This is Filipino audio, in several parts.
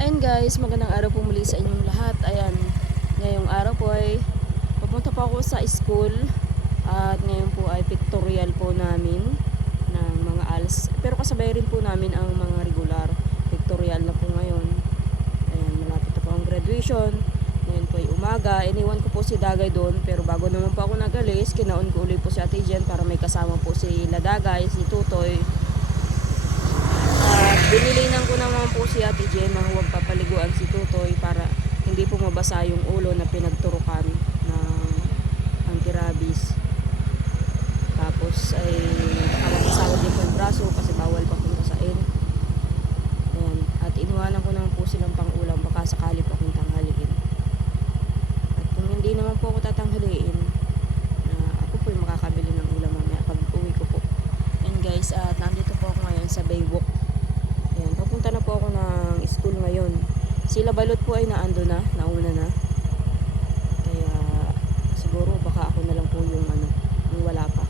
Ayun guys, magandang araw po muli sa inyong lahat. Ayan, ngayong araw po ay papunta po ako sa school. At ngayon po ay pictorial po namin ng mga alas. Pero kasabay rin po namin ang mga regular. Pictorial na po ngayon. Ayan, malapit na po ang graduation. Ngayon po ay umaga. Iniwan ko po si Dagay doon. Pero bago naman po ako nagalis, kinaon ko ulit po si Ate Jen para may kasama po si Ladagay, si Tutoy. Binilinan ko naman po si Ate Jen na huwag papaliguan si Tutoy para hindi po mabasa yung ulo na pinagturukan ng anti-rabies. Tapos ay makapasawad din po yung braso kasi bawal pa kung kasain. Ayan. At inuwanan ko naman po silang pang-ulam baka sakali po akong tanghaliin. At kung hindi naman po ako tatanghaliin, ako po yung makakabili ng ulam mamaya pag uwi ko po. And guys, at nandito po ako ngayon sa Baywalk. Ayan, papunta na po ako ng school ngayon. Sila Balot po ay nauna na. Kaya siguro baka ako na lang po yung wala pa.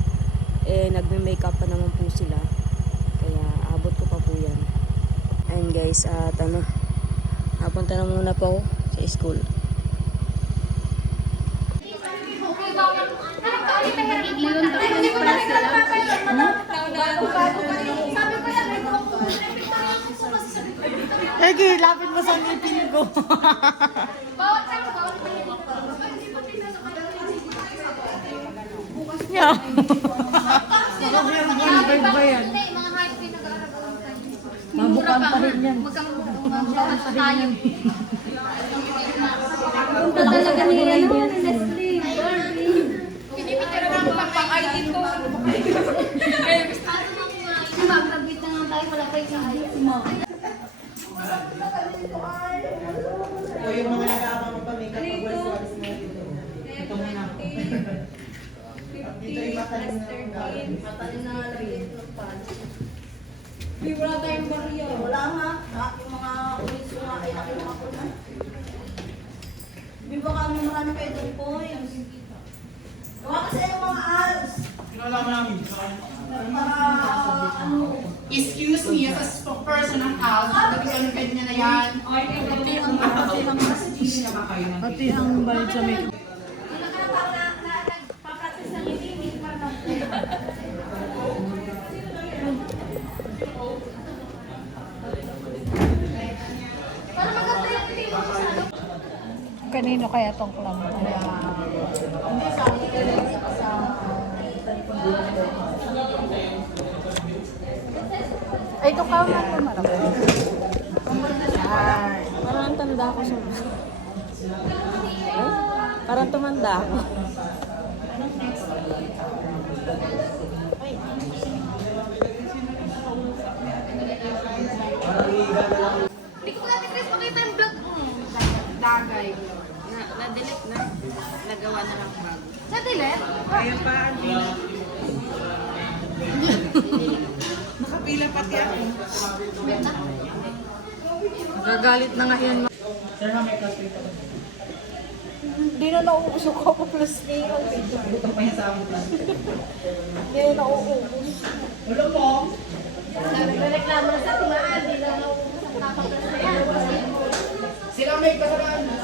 Nagme-makeup pa naman po sila. Kaya abot ko pa po yan. Ayan guys, at napunta na muna po ako sa school. Ege, lapit mo sa ngipin ko. Yeah. Ba yan? Mabukan pa rin yan. Talaga niya yun, Nestle. Pinipicture na ako pang-ID ko. Mag-grabit na nga tayo, wala pa yung ID mo. O yung mga nag-aamang pamikap pag-walis na dito. Ito mo na. Dito yung matalin na. Matalin na lagyan ng pan. Wala tayong barya. Wala nga. Yung mga ulis ko nga ay nakinuha ko na. Di ba kami marami kayo doon po? Gawa kasi yung mga als. Kinalaman namin. Excuse me, as a spokesperson ng house, nag-event niya na yan. Pati ang bayad sa makeup. Kanino kaya tong klam? Ay, ito ka man tumarap. Parang tanda ako sa parang tumanda ako. Hindi ko natin Chris makita yung vlog mo. Dagay. Na-delete na. Nagawa na lang bago. Sa delete? Ayun pa, Andina. Nakapila pati ako. Nagagalit na nga yan. Sir, may class rate ako. Hindi na nauubos ako po plus day. Butang pa yan sa aming class. Hindi na nauubos. Wala po. Nagreklamo na sa timaan. Hindi na nauubos ang kapag-plus na yan. Sila may kasalanan.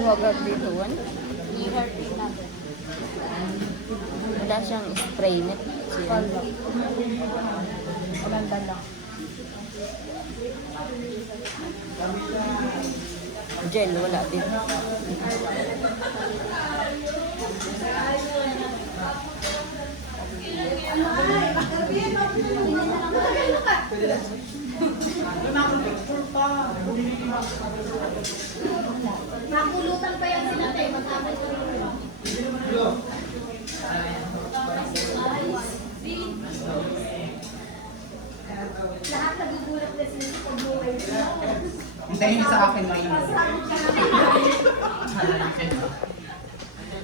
Buwagag dito, one. Wala siyang spray net. Maganda lang. Gel, wala din. Nakulutan pa yan sila tayo. Magkabal pa rin. Lahat nagugulat na sila sa pag-buhay. Hintayin sa akin na yun.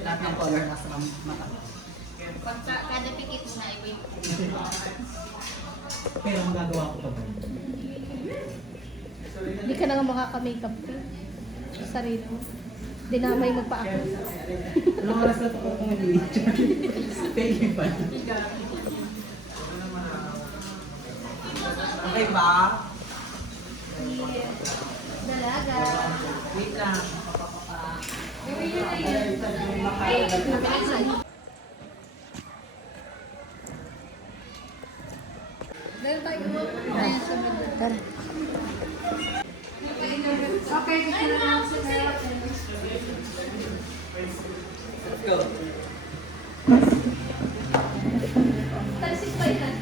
Lahat ng color nasa mata. Kada pikit mo na iba yung Pero ang gagawa ko pa ba? Hindi ka na nga makaka-makeup sa sarili mo. Dinamay mo pa ako. Anong oras na ito kung hindi? Thank you pa. Okay ba? Dalaga. Wait lang. Meron tayo. Ayan, sa middle. Tara. Okay, gusto na lang sa meron. Let's go. Talsik pa yan.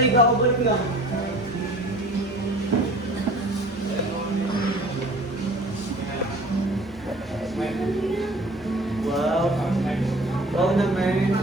Ay, kakabalik lang. Wow. Wow naman.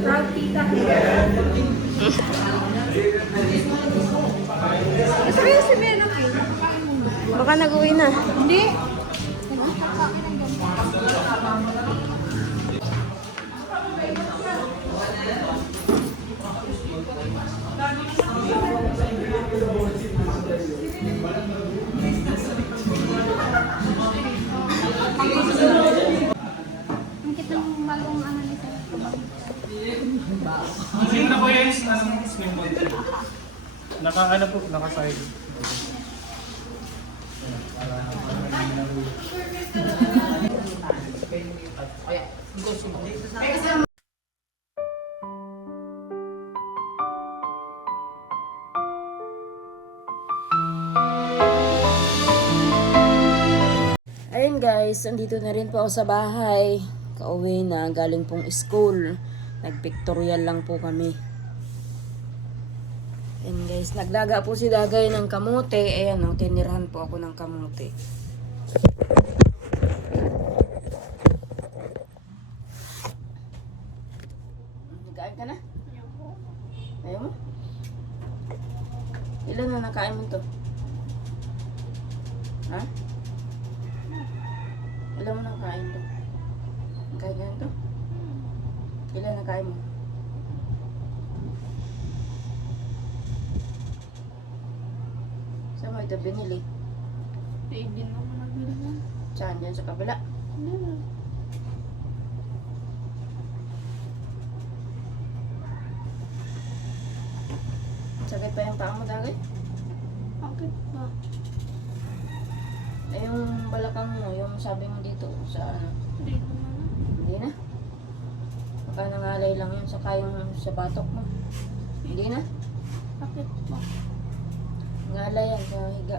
Proud tita. Sabi si Mena kayo. Baka nag-uwi na. Hindi. Nag-ikat sa akin ang ganda. Ang cute ng bagong ano nito. Sino na po yan? Anong swim boat? Naka-ano po, naka-side. Ayun guys, andito na rin po ako sa bahay. Kauwi na, galing pong school. Nag-pictorial lang po kami. Ayun guys, naglaga po si Dagay ng kamote. Ayan o, tinirahan po ako ng kamote. Nakain ka na? Ayaw mo? Ilan na nakain mo to? Ha? Ilan mo nakain to? Nakain ka na to? Ilan nakain mo? Saan mo ito binili? Baby na ako nagbili na. Saan? Diyan sa kabila? Sakit pa yung paa mo, Dagay? Bakit ba? Eh, yung balakang mo, yung sabi mo dito, sa ano? Hindi ko na. Hindi na. Baka nangalay lang yun, saka yung sa batok mo. Hindi na. Bakit ba? Ngalay yan sa higa.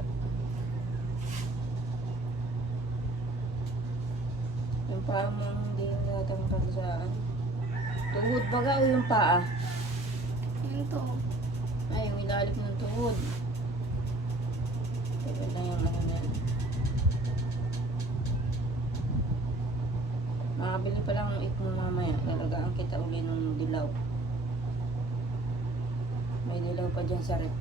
Yung paa mo hindi natangkal sa ano. Tuhod baga o yung paa? Yun to. Ay, yung ilalim ng tuhod. Teka lang yung ano na yan. Makabili pa lang ng mo mamaya. Lalagaan kita uli ng dilaw. May dilaw pa dyan sa rep.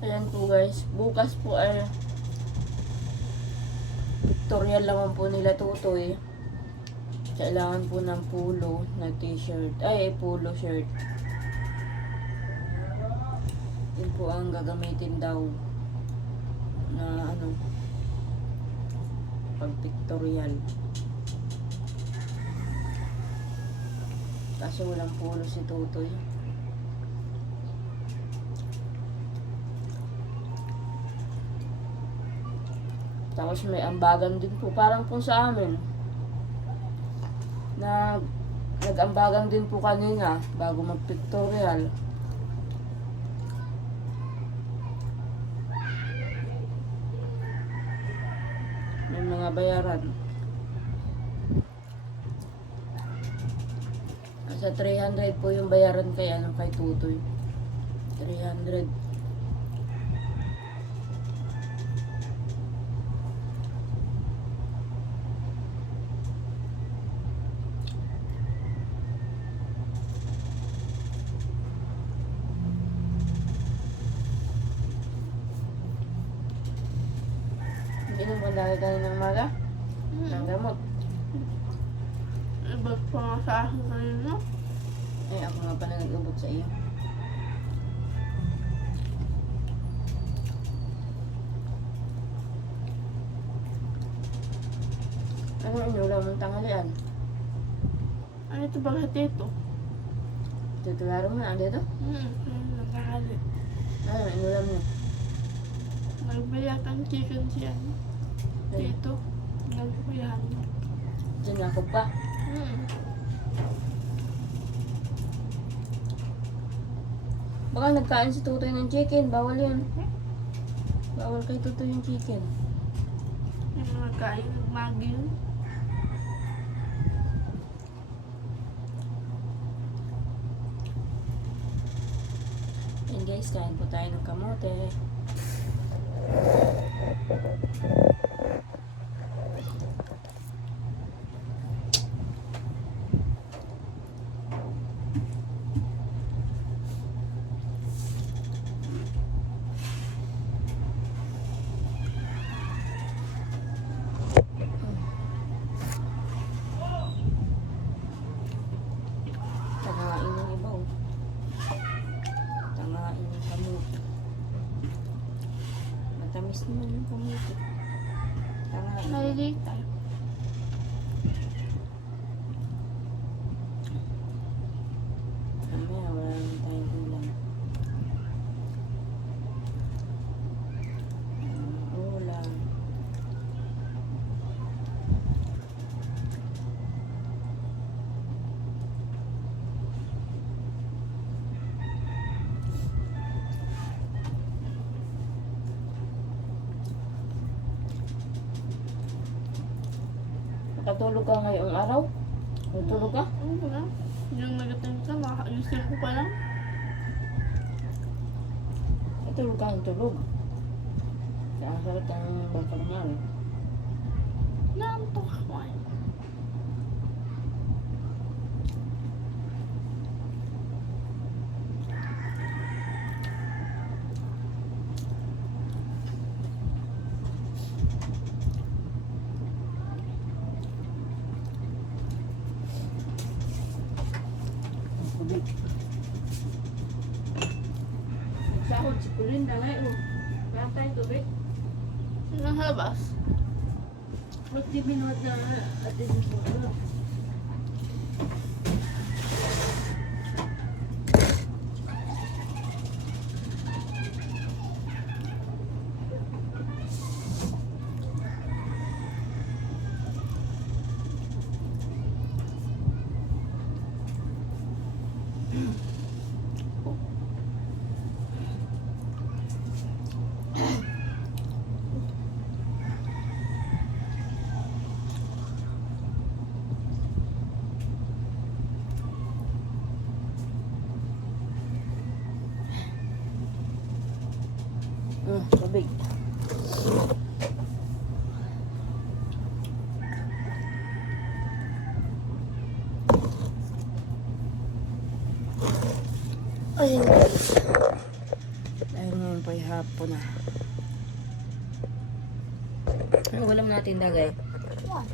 Ayan po guys, bukas po ay pictorial naman po nila tutoy. Kailangan po ng polo na t-shirt, ay polo shirt. Yun po ang gagamitin daw na ano, pag pictorial. Kaso walang pulo si Tutoy. Tapos may ambagan din po, parang po sa amin. Nag-ambagan din po kanina bago mag-pictorial. May mga bayaran. Sa 300 po yung bayaran kay kay Tutoy. 300. Inom mo dahil ng maga? Ng gamot. Ba't pa nga sa akin kanina? Eh, ako nga pala nag-ubot sa iyo. Ano inulam mong tanghalian? Ano ito ba ito? Tutularo mo na, dito? Nakakali. Ano inulam mo? Nagbayat ang chicken siya. Dito. Nagbayan. Sinakop pa? Baka nagkain si Tutoy ng chicken, bawal yun. Bawal kay Tutoy yung chicken. Yung mga kain, nagmagi yun. And guys, kain po tayo ng kamote. Tangain ng iba oh. Tangain ng kamote. Matamis naman yung kamote. Tangain. Nalilig tayo. Mamaya wala naman tayong ulam. Ulam. Nakatulog ka ngayong araw? Natulog ka? Ano ba? Yung nagating ka, makakayusin ko pa lang. Natulog ka ng tulog. Kaya ang sarap ng batang niya. Naantok ako eh. Tubig. Nagsahod si Kulin na ngayon. Kaya tayo tubig. Nasa labas. Magtibinod na atin sa mga. Tubig. Ayun guys. Dahil ngayon po ay hapon na. Ano ulam natin dagay? What?